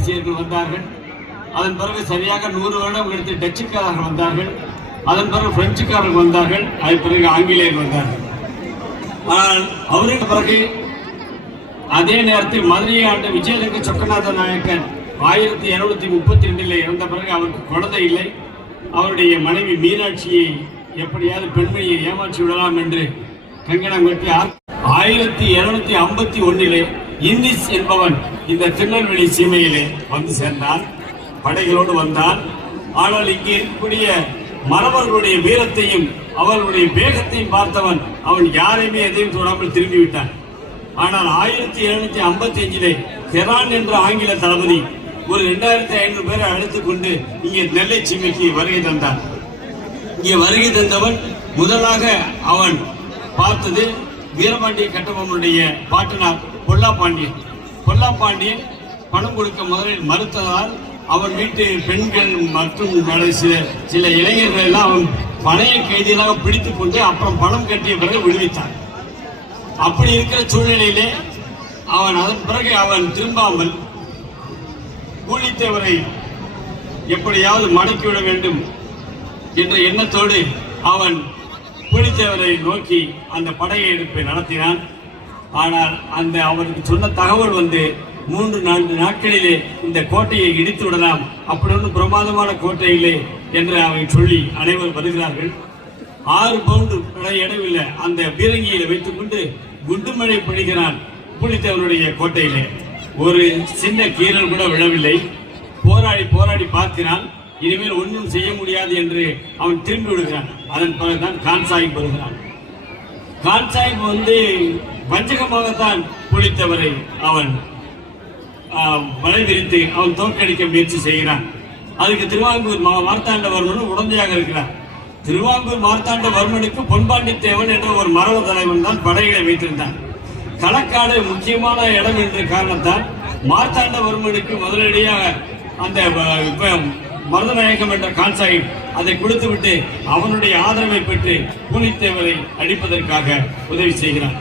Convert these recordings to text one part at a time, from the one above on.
போர்த்துகீசியர்கள் வந்தார்கள். அதன் பிறகு சரியாக நூறு வருடம் எடுத்து டச்சுக்காரர்கள் வந்தார்கள். அதன் பிறகு பிரெஞ்சுக்காரர்கள் வந்தார்கள். அதன் பிறகு ஆங்கிலேயர் வந்தார்கள். ஆனால் அவருக்கு பிறகு அதே நேரத்தில் மதுரையை ஆண்ட விஜயலங்க சொக்கநாத நாயக்கன் ஆயிரத்தி இருநூத்தி முப்பத்தி ரெண்டில் இறந்த பிறகு அவருக்கு குழந்தை இல்லை. அவருடைய மனைவி மீனாட்சியை எப்படியாவது பெண்மணியை ஏமாற்றி விடலாம் என்று கங்கணம் கட்டி ஆயிரத்தி இருநூத்தி ஐம்பத்தி ஒன்னிலே இந்திஸ் என்பவன் இந்த திருநெல்வேலி சீமையிலே வந்து சேர்ந்தான். படைகளோடு வந்தான். ஆனால் இங்கே இருக்கக்கூடிய மறவர்களுடைய வீரத்தையும் அவர்களுடைய வேகத்தையும் பார்த்தவன் அவன் யாரையுமே எதையும் தொடாமல் திரும்பி விட்டான் ஆனால் ஆயிரத்தி எழுநூத்தி ஐம்பத்தி அஞ்சிலே ஹெரான் என்ற ஆங்கில தளபதி ஒரு இரண்டாயிரத்தி ஐநூறு பேரை அழைத்துக் கொண்டு இங்கே நெல்லை சீமைக்கு வருகை தந்தான். இங்கே வருகை தந்தவன் முதலாக அவன் பார்த்தது வீரபாண்டிய கட்டபொம்மனுடைய பாட்டனார். கொல்லா பாண்டியன் கொல்லா பாண்டியன் பணம் கொடுக்க முதலில் மறுத்ததால் அவன் வீட்டு பெண்கள் மற்றும் சில சில இளைஞர்கள் எல்லாம் அவன் பணைய கைதிகளாக பிடித்து கொண்டு அப்புறம் பணம் கட்டிய பிறகு விடுவித்தான் அப்படி இருக்கிற சூழ்நிலையிலே அவன் அதன் பிறகு அவன் திரும்பாமல் கூலித்தேவரை எப்படியாவது மடக்கிவிட வேண்டும் என்ற எண்ணத்தோடு அவன் புலித்தேவரை நோக்கி அந்த படையெடுப்பை நடத்தினான். ஆனால் அந்த அவருக்கு சொன்ன தகவல் வந்து மூன்று நான்கு நாட்களிலே இந்த கோட்டையை இடித்து விடலாம். அப்படி பிரமாதமான கோட்டை இல்லை என்று அவை சொல்லி அனைவரும் வருகிறார்கள். ஆறு பவுண்டு இடவில்லை. அந்த பீரங்கியில வைத்துக் கொண்டு குண்டுமழை பிடிக்கிறான் புலித்தேவனுடைய கோட்டையிலே. ஒரு சின்ன கீரல் கூட விழவில்லை. போராடி போராடி பார்க்கிறான். இனிமேல் ஒன்றும் செய்ய முடியாது என்று அவன் திரும்பி விடுகிறான். அதன் பிறகுதான் கான்சாஹிப் வருகிறான். கான்சாஹிப் வந்து வஞ்சகமாகத்தான் பொழித்தவரை அவன் ஆஹ், வலை விரித்து அவன் தோற்கடிக்க முயற்சி செய்கிறான். அதுக்கு திருவாங்கூர் மா- மார்த்தாண்டவர்மனும் உடந்தையாக இருக்கிறார். திருவாங்கூர் மார்த்தாண்டவர்மனுக்கு பொன்பாண்டி தேவன் என்ற ஒரு மரப தலைவன் தான் படைகளை வைத்திருந்தான். களக்காடு முக்கியமான இடம் என்ற காரணத்தால் மார்த்தாண்டவர்மனுக்கு முதலடியாக அந்த இப்போ மருதநாயகம் என்ற கான்சாஹிப் அதை கொடுத்துவிட்டு அவனுடைய ஆதரவை பெற்று பூலித்தேவரை அடிப்பதற்காக உதவி செய்கிறான்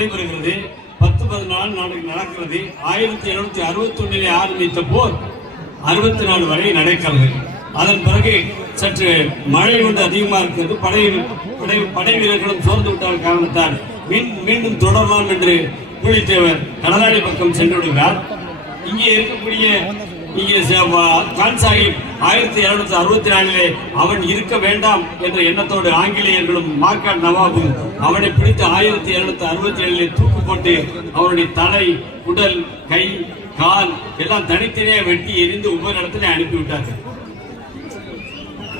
நடைபெறுகிறது பத்து பதினாலு நாடுகள் நடக்கிறது. ஆயிரத்தி எழுநூத்தி அறுபத்தி ஒன்னிலே ஆரம்பித்த போர் அறுபத்தி நாலு வரை நடக்கிறது. அதன் பிறகு சற்று மழை வந்து அதிகமாக இருக்கிறது. படை படை படை வீரர்களும் சோர்ந்து விட்டால் காரணத்தால் மீன் மீண்டும் தொடரலாம் என்று புலித்தேவர் கடலாடி பக்கம் சென்று விடுகிறார் இங்கே இருக்கக்கூடிய இங்கே கான் சாஹிப் ஆயிரத்தி இருநூத்தி அறுபத்தி நாலிலே அவன் இருக்க வேண்டாம் என்ற எண்ணத்தோடு ஆங்கிலேயர்களும் மார்க்காட் நவாபும் அவனை பிடித்து ஆயிரத்தி இருநூத்தி அறுபத்தி ஏழிலே தூக்கு போட்டு அவனுடைய தலை உடல் கை கால் எல்லாம் தனித்தனியாக வெட்டி எரிந்து ஒவ்வொரு இடத்துல அனுப்பிவிட்டார்கள்.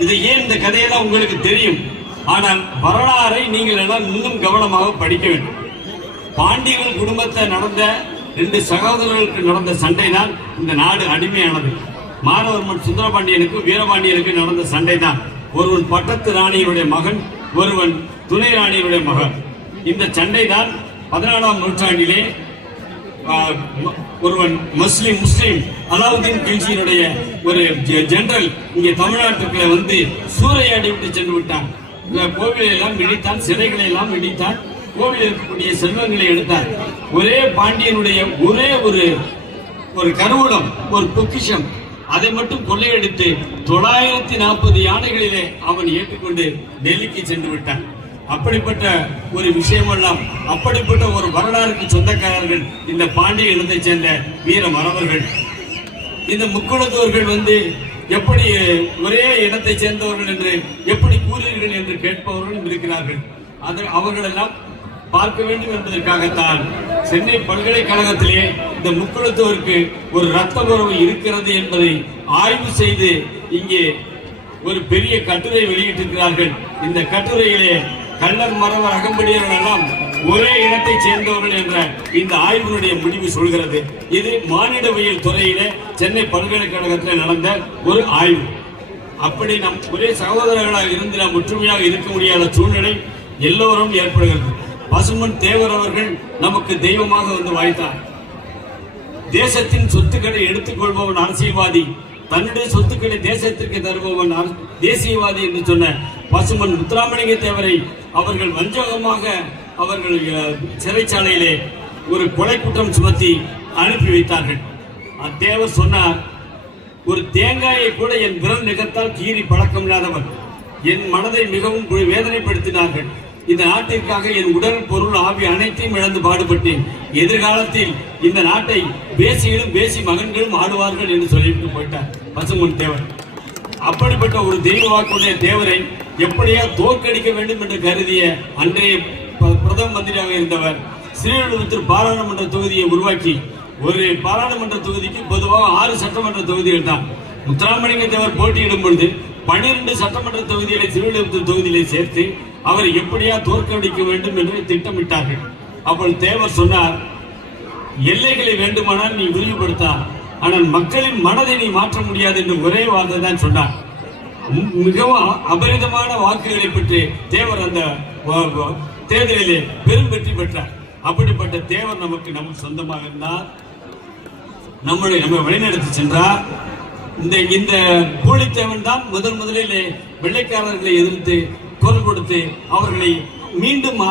இது ஏன் இந்த கதையெல்லாம் உங்களுக்கு தெரியும்? ஆனால் வரலாறை நீங்கள் எல்லாம் இன்னும் கவனமாக படிக்க வேண்டும். பாண்டியர்கள் குடும்பத்தை நடந்த ரெண்டு சகோதரர்களுக்கு நடந்த சண்டை தான் இந்த நாடு அடிமையானது. மானவர்மன் சுந்தரபாண்டியனுக்கு வீரபாண்டியனுக்கு நடந்த சண்டை தான் ஒருவன் பட்டத்து ராணியினுடைய மகன் ஒருவன் துணை ராணியினுடைய மகன். இந்த சண்டை தான் பதினாலாம் நூற்றாண்டிலே ஒருவன் முஸ்லிம் முஸ்லிம் அலாவுதீன் கில்ஜியினுடைய ஒரு ஜெ- ஜெனரல் இங்கே தமிழ்நாட்டுக்குள்ள வந்து சூறையாடி விட்டு சென்று விட்டான். இந்த கோவிலை எல்லாம் இடித்தான் சிலைகளை எல்லாம் இடித்தான் கோவில் இருக்கக்கூடிய செல்வங்களை எடுத்தார் ஒரே பாண்டியனுடைய ஒரே ஒரு ஒரு கருவூலம் ஒரு பொக்கிஷம். அதை மட்டும் கொள்ளையடித்து தொள்ளாயிரத்தி நாற்பது யானைகளிலே அவன் ஏற்றுக்கொண்டு டெல்லிக்கு சென்று விட்டான். அப்படிப்பட்ட ஒரு விஷயமெல்லாம் அப்படிப்பட்ட ஒரு வரலாறுக்கு சொந்தக்காரர்கள் இந்த பாண்டிய இனத்தைச் சேர்ந்த வீர மரபர்கள் இந்த முக்குளத்தோர்கள் வந்து எப்படி ஒரே இனத்தைச் சேர்ந்தவர்கள் என்று எப்படி கூறீர்கள் என்று கேட்பவர்களும் இருக்கிறார்கள். அது அவர்களெல்லாம் பார்க்க வேண்டும் என்பதற்காகத்தான் சென்னை பல்கலைக்கழகத்திலே இந்த முக்குளத்தோருக்கு ஒரு ரத்த உறவு இருக்கிறது என்பதை ஆய்வு செய்து இங்கே ஒரு பெரிய கட்டுரை வெளியிட்டிருக்கிறார்கள். இந்த கட்டுரையிலே கள்ளர் மரவர் அகம்படியவர்கள் எல்லாம் ஒரே இடத்தை சேர்ந்தவர்கள் என்ற இந்த ஆய்வினுடைய முடிவு சொல்கிறது. இது மானிடவியல் துறையில சென்னை பல்கலைக்கழகத்தில் நடந்த ஒரு ஆய்வு. அப்படி நம் ஒரே சகோதரர்களாக இருந்து நாம் ஒற்றுமையாக இருக்க முடியாத சூழ்நிலை எல்லோரும் ஏற்படுகிறது. பசுமன் தேவர் அவர்கள் நமக்கு தெய்வமாக வந்து வாய்த்தார். தேசத்தின் சொத்துக்களை எடுத்துக்கொள்பவன் அரசியல்வாதி. தன்னுடைய சொத்துக்களை தேசத்திற்கு தருபவன் தேசியவாதி என்று சொன்ன பசுமன் முத்துராமலிங்க தேவரை அவர்கள் வஞ்சகமாக அவர்கள் சிறைச்சாலையிலே ஒரு கொலை குற்றம் சுமத்தி அனுப்பி வைத்தார்கள். அத்தேவர் சொன்னார் ஒரு தேங்காயை கூட என் விரல் நிகழ்த்தால் கீறி பழக்கம் இல்லாதவர் என் மனதை மிகவும் வேதனைப்படுத்தினார்கள். இந்த நாட்டிற்காக என் உடல் பொருள் ஆவி அனைத்தையும் இழந்து பாடுபட்டேன். எதிர்காலத்தில் இந்த நாட்டை பேசிகளும் பேசி மகன்களும் ஆடுவார்கள் என்று சொல்லிவிட்டு போயிட்டார் பசுமன் தேவர். அப்படிப்பட்ட ஒரு தெய்வ வாக்குடைய தேவரை எப்படியா தோற்கடிக்க வேண்டும் என்று கருதிய அன்றைய பிரதம மந்திரியாக இருந்தவர் ஸ்ரீவில்லிபுத்தூர் பாராளுமன்ற தொகுதியை உருவாக்கி ஒரு பாராளுமன்ற தொகுதிக்கு பொதுவாக ஆறு சட்டமன்ற தொகுதிகள் தான். முத்துராமலிங்க தேவர் போட்டியிடும் பொழுது பனிரெண்டு சட்டமன்ற தொகுதிகளை ஸ்ரீவில்லிபுத்தூர் தொகுதியிலே சேர்த்து அவர் எப்படியா தோற்கடிக்க வேண்டும் என்று திட்டமிட்டார்கள். அப்பொழுது தேவர் சொன்னார் எல்லைகளை வேண்டுமானால் நீ விரிவுபடுத்தலாம் ஆனால் மக்களின் மனதை நீ மாற்ற முடியாது என்று ஒரே வார்த்தை தான் சொன்னார். மிகவும் அபரிதமான வாக்குகளை பெற்று தேவர் அந்த தேர்தலிலே பெரும் வெற்றி பெற்றார். அப்படிப்பட்ட தேவர் நமக்கு நமக்கு சொந்தமாக இருந்தார். நம்முடைய நம்ம வழிநடத்தி சென்றார். இந்த இந்த பூலித்தேவன் தான் முதன் முதலிலே வெள்ளைக்காரர்களை எதிர்த்து குரல் கொடுத்து அவர்களை மீண்டும்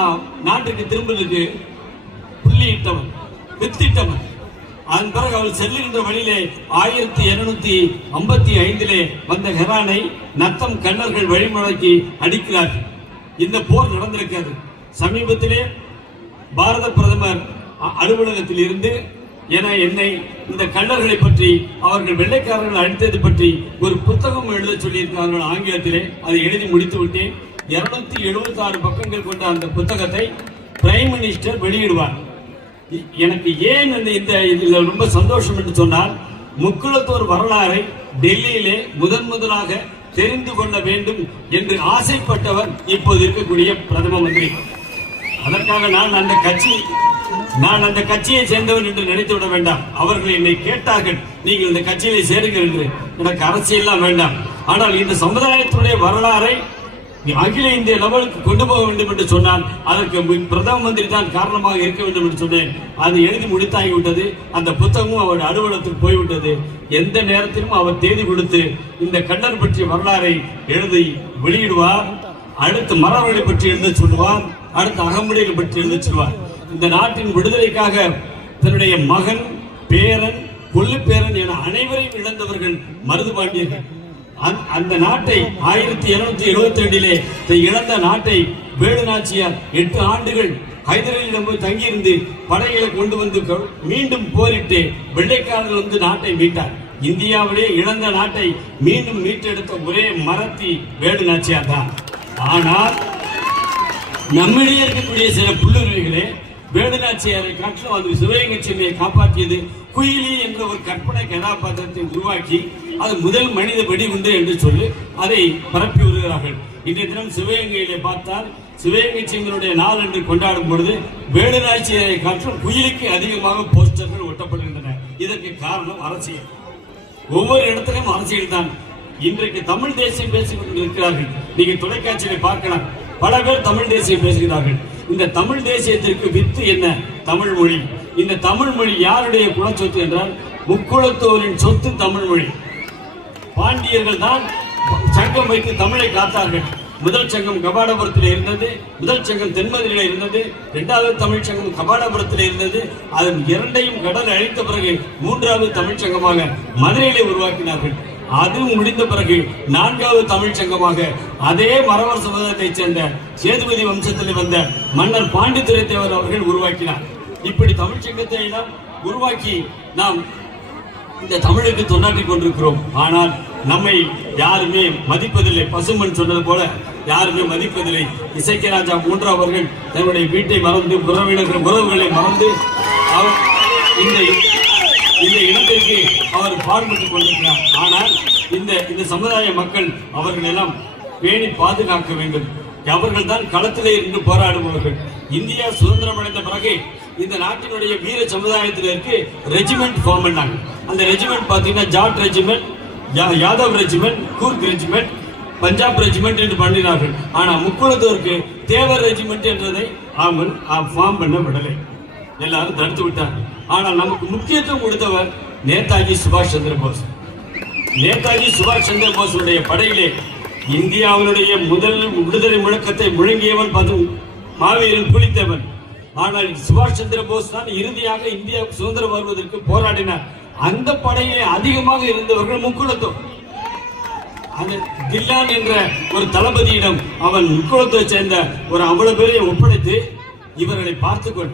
நாட்டுக்கு திரும்புவதற்கு புள்ளியிட்டவன் வித்திட்டவன். அதன் பிறகு அவள் செல்லுகின்ற வழியிலே ஆயிரத்தி இருநூத்தி ஐம்பத்தி ஐந்திலே வந்த ஹெரானை நத்தம் கண்ணர்கள் வழிமுறைக்கு அடிக்கிறார்கள். இந்த போர் நடந்திருக்கிறது. சமீபத்திலே பாரத பிரதமர் அ- அலுவலகத்தில் இருந்து என என்னை இந்த கள்ளர்களை பற்றி அவர்கள் வெள்ளைக்காரர்கள் அழித்தது பற்றி ஒரு புத்தகம் எழுத சொல்லியிருக்கிறார்கள் ஆங்கிலத்திலே. அதை எழுதி முடித்து விட்டேன். இருநூத்தி எழுபத்தி ஆறு பக்கங்கள் கொண்ட அந்த புத்தகத்தை பிரைம் மினிஸ்டர் வெளியிடுவார். எனக்கு ஏன் இந்த இந்த ரொம்ப சந்தோஷம் என்று சொன்னால் முக்குளத்தோர் வரலாறை டெல்லியிலே முதன் முதலாக தெரிந்து கொள்ள வேண்டும் என்று ஆசைப்பட்டவர் இப்போது இருக்கக்கூடிய பிரதம மந்திரி. அதற்காக நான் அந்த கட்சி நான் அந்த கட்சியை சேர்ந்தவன் என்று நினைத்து விட வேண்டாம். அவர்கள் என்னை கேட்டார்கள் நீங்கள் இந்த கட்சியிலே சேருங்கள் என்று. எனக்கு அரசியல்லாம் வேண்டாம். ஆனால் இந்த சமுதாயத்துடைய வரலாறை அகில இந்திய லெவலுக்கு கொண்டு போக வேண்டும் என்று சொன்னால் அதற்கு பிரதம மந்திரி தான் காரணமாக இருக்க வேண்டும் என்று சொன்னேன். அது எழுதி முடித்தாகிவிட்டது அந்த புத்தகமும் அவருடைய அலுவலகத்துக்கு போய்விட்டது. எந்த நேரத்திலும் அவர் தேதி கொடுத்து இந்த கண்ணர் பற்றிய வரலாறை எழுதி வெளியிடுவார் அடுத்து மரவழி பற்றி எழுத சொல்லுவார் அடுத்து அகமுடைகள் பற்றி எழுத சொல்வார் இந்த நாட்டின் விடுதலைக்காக தன்னுடைய மகன் பேரன் கொள்ளுப்பேரன் என அனைவரையும் இழந்தவர்கள் மருது பாண்டியர்கள். அந்த- அந்த நாட்டை ஆயிரத்தி இருநூத்தி எழுபத்தி ரெண்டிலே இழந்த நாட்டை வேலு நாச்சியார் எட்டு ஆண்டுகள் ஹைதராலிடம் போய் தங்கியிருந்து படைகளை கொண்டு வந்து மீண்டும் போரிட்டு வெள்ளைக்காரர்கள் வந்து நாட்டை மீட்டார். இந்தியாவிலே இழந்த நாட்டை மீண்டும் மீட்டெடுத்த ஒரே மரத்தி வேலு நாச்சியார் தான் ஆனால் நம்மிடையே இருக்கக்கூடிய சில புல்லுரிமைகளே வேலுநாச்சியாரை காட்டிலும் அது சிவகங்கை சென்னையை காப்பாற்றியது. குயிலி என்ற ஒரு கற்பனை கதாபாத்திரத்தை உருவாக்கி அது முதல் மனித வெடிகுண்டு என்று சொல்லி அதை பரப்பி வருகிறார்கள். இன்றைய தினம் சிவகங்கையிலே பார்த்தால் சிவகங்கை செங்கனுடைய நாள் என்று கொண்டாடும் பொழுது வேலுநாச்சியாரை காட்டிலும் குயிலுக்கு அதிகமாக போஸ்டர்கள் ஒட்டப்படுகின்றன. இதற்கு காரணம் அரசியல். ஒவ்வொரு இடத்திலும் அரசியல் தான். இன்றைக்கு தமிழ் தேசியம் பேசிக் கொண்டிருக்கிறார்கள். நீங்க தொலைக்காட்சியில பார்க்கலாம். பல பேர் தமிழ் தேசியம் பேசுகிறார்கள். இந்த தமிழ் தேசியத்திற்கு வித்து என்ன? தமிழ் மொழி. இந்த தமிழ் மொழி யாருடைய குலச்சொத்து என்றால் முக்குளத்தோரின் சொத்து தமிழ் மொழி. பாண்டியர்கள் தான் சங்கம் வைத்து தமிழை காத்தார்கள். முதல் சங்கம் கபாடபுரத்தில் இருந்தது முதல் சங்கம் தென்மதுரையில் இருந்தது இரண்டாவது தமிழ் சங்கம் கபாடபுரத்தில் இருந்தது அதன் இரண்டையும் கடல் அழித்த பிறகு மூன்றாவது தமிழ் சங்கமாக மதுரையிலே உருவாக்கினார்கள். அது முடிந்த பிறகு நான்காவது தமிழ் சங்கமாக அதே மரவர் சமுதாயத்தைச் சேர்ந்த சேதுபதி வம்சத்தில் வந்த மன்னர் பாண்டித்துரை தேவர் அவர்கள் உருவாக்கினார். இப்படி தமிழ் சங்கத்தை எல்லாம் உருவாக்கி நாம் இந்த தமிழுக்கு தொண்டாற்றிக் கொண்டிருக்கிறோம். ஆனால் நம்மை யாருமே மதிப்பதில்லை. பசுமன் சொன்னது போல யாருமே மதிப்பதில்லை. இசைக்கராஜா மூன்றாவர்கள் தன்னுடைய வீட்டை மறந்து உறவினர்கள் உறவுகளை மறந்து இந்த இந்த இடத்திற்கு அவர் பாடுபட்டுக் கொண்டிருக்கிறார். ஆனால் இந்த இந்த சமுதாய மக்கள் அவர்கள் எல்லாம் பேணி பாதுகாக்க வேண்டும். அவர்கள் தான் களத்திலே இருந்து போராடுபவர்கள். இந்தியா சுதந்திரம் அடைந்த பிறகு இந்த நாட்டினுடைய வீர சமுதாயத்தினருக்கு ரெஜிமெண்ட் ஃபார்ம் பண்ணாங்க அந்த ரெஜிமெண்ட் பார்த்தீங்கன்னா ஜாட் ரெஜிமெண்ட் யா- Yadav regiment Coorg regiment Punjab regiment என்று பண்ணினார்கள். ஆனால் முக்குளத்தோருக்கு தேவர் ரெஜிமெண்ட் என்றதை அவன் ஃபார்ம் பண்ண விடலை. எல்லாரும் தடுத்து விட்டார் ஆனால் நமக்கு முக்கியத்துவம் கொடுத்தவர் நேதாஜி சுபாஷ் சந்திர போஸ். நேதாஜி சுபாஷ் சந்திர போஸுடைய படையிலே இந்தியாவினுடைய முதல் விடுதலை முழக்கத்தை முழங்கியவன் பது மாவீரன் புலித்தேவன். ஆனால் சுபாஷ் சந்திர போஸ் தான் இறுதியாக இந்தியா சுதந்திரம் வருவதற்கு போராடினார். அந்த படையிலே அதிகமாக இருந்தவர்கள் முக்குளத்தோர் அந்த தில்லான் என்ற ஒரு தளபதியிடம் அவன் முக்குளத்தை சேர்ந்த ஒரு அவ்வளவு பேரை ஒப்படைத்து இவர்களை பார்த்துக்கொள்.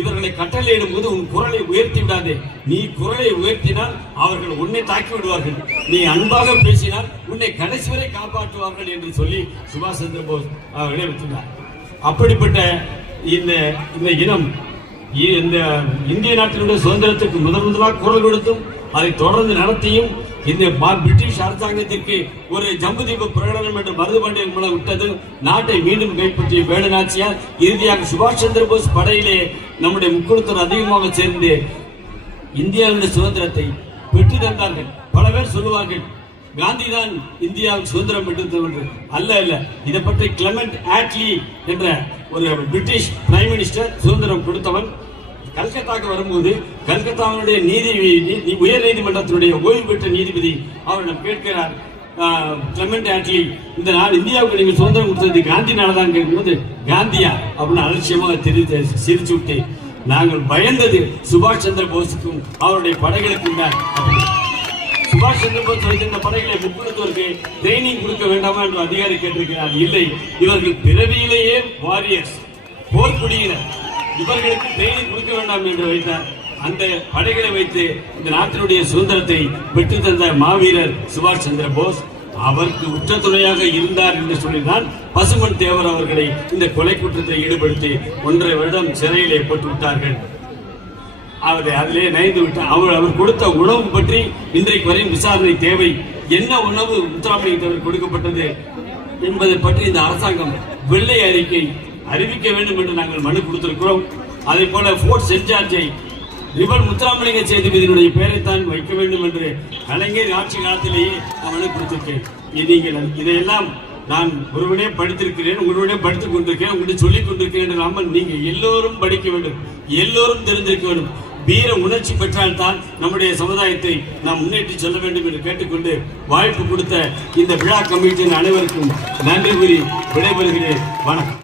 இவர்களை கட்டளையிடும் போது உன் குரலை உயர்த்தி விடாதே. நீ குரலை உயர்த்தினால் அவர்கள் உன்னை தாக்கி விடுவார்கள். நீ அன்பாக பேசினால் உன்னை கடைசி வரை காப்பாற்றுவார்கள் என்று சொல்லி சுபாஷ் சந்திர போஸ் அவர்களை அப்படிப்பட்ட இந்த இந்த இனம் இந்த இந்திய நாட்டினுடைய சுதந்திரத்துக்கு முதன் முதலாக குரல் கொடுத்தும் அதை தொடர்ந்து நடத்தியும் இந்த பிரிட்டிஷ் அரசாங்கத்திற்கு ஒரு ஜம்புதீப பிரகடனம் என்ற மருதுபாண்டியன் மூலம் விட்டது. நாட்டை மீண்டும் கைப்பற்றிய வேலுநாச்சியார் இறுதியாக சுபாஷ் சந்திர போஸ் படையிலே நம்முடைய முக்கியத்துவம் அதிகமாக சேர்ந்து இந்தியாவுடைய சுதந்திரத்தை பெற்று தந்தார்கள் பல பேர் சொல்லுவார்கள் காந்தி தான் இந்தியாவுக்கு சுதந்திரம் பெற்று அல்ல அல்ல. இதை பற்றி கிளமெண்ட் ஆட்லி என்ற ஒரு பிரிட்டிஷ் பிரைம் மினிஸ்டர் சுதந்திரம் கொடுத்தவன் கல்கத்தாக்கு வரும்போது கல்கத்தாவினுடைய நீதி நீ- உயர் நீதிமன்றத்தினுடைய ஓய்வு பெற்ற நீதிபதி அவரிடம் கேட்கிறார் கிளமெண்ட் ஆட்லி இந்த நாள் இந்தியாவுக்கு நீங்கள் சுதந்திரம் கொடுத்தது காந்தினால தான் கேட்கும்போது காந்தியா அப்படின்னு அலட்சியமாக தெரிவித்து சிரிச்சு விட்டு நாங்கள் பயந்தது சுபாஷ் சந்திர போஸுக்கும் அவருடைய படைகளுக்கும் தான். சுபாஷ் சந்திர போஸ் வைத்திருந்த படைகளை முக்குளத்தோருக்கு ட்ரைனிங் கொடுக்க வேண்டாமா என்று அதிகாரி கேட்டிருக்கிறார். இல்லை இவர்கள் பிறவியிலேயே வாரியர்ஸ் போர்க்குடியினர். இவர்களுக்கு ட்ரைனிங் கொடுக்க வேண்டாம் என்று வைத்தார். அந்த படைகளை வைத்து இந்த நாட்டினுடைய சுதந்திரத்தை பெற்று தந்த மாவீரர் சுபாஷ் சந்திர போஸ் அவருக்கு உற்ற துணையாக இருந்தார் என்று சொல்லினால் பசுமன் தேவர் அவர்களை இந்த கொலை குற்றத்தில் ஈடுபடுத்தி ஒன்றரை வருடம் சிறையிலே போட்டு விட்டார்கள். அவரை அதிலே நயந்து விட்டார். அவர் அவர் கொடுத்த உணவு பற்றி இன்றைக்கு வரையும் விசாரணை தேவை. என்ன உணவு முத்துராமலிங்கத்தவர் கொடுக்கப்பட்டது என்பதை பற்றி இந்த அரசாங்கம் வெள்ளை அறிக்கை அறிவிக்க வேண்டும் என்று நாங்கள் மனு கொடுத்திருக்கிறோம். அதே போல போர்ட் சென்சார்ஜை ஜார்ஜை முத்துராமலிங்க சேதுபதியினுடைய பெயரைத்தான் வைக்க வேண்டும் என்று கலைஞர் ஆட்சி காலத்திலேயே நான் மனு கொடுத்திருக்கேன். நீங்கள் இதையெல்லாம் நான் ஒருவனே படித்திருக்கிறேன் ஒருவனே படித்துக் கொண்டிருக்கிறேன் உங்கள்கிட்ட சொல்லிக் கொண்டிருக்கிறேன் என்று இல்லாமல் நீங்க எல்லோரும் படிக்க வேண்டும் எல்லோரும் தெரிந்திருக்க வேண்டும். வீர உணர்ச்சி பெற்றால்தான் நம்முடைய சமுதாயத்தை நாம் முன்னேற்றி செல்ல வேண்டும் என்று கேட்டுக்கொண்டு வாய்ப்பு கொடுத்த இந்த விழா கமிட்டியின் அனைவருக்கும் நன்றி கூறி விடைபெறுகிறேன். வணக்கம்.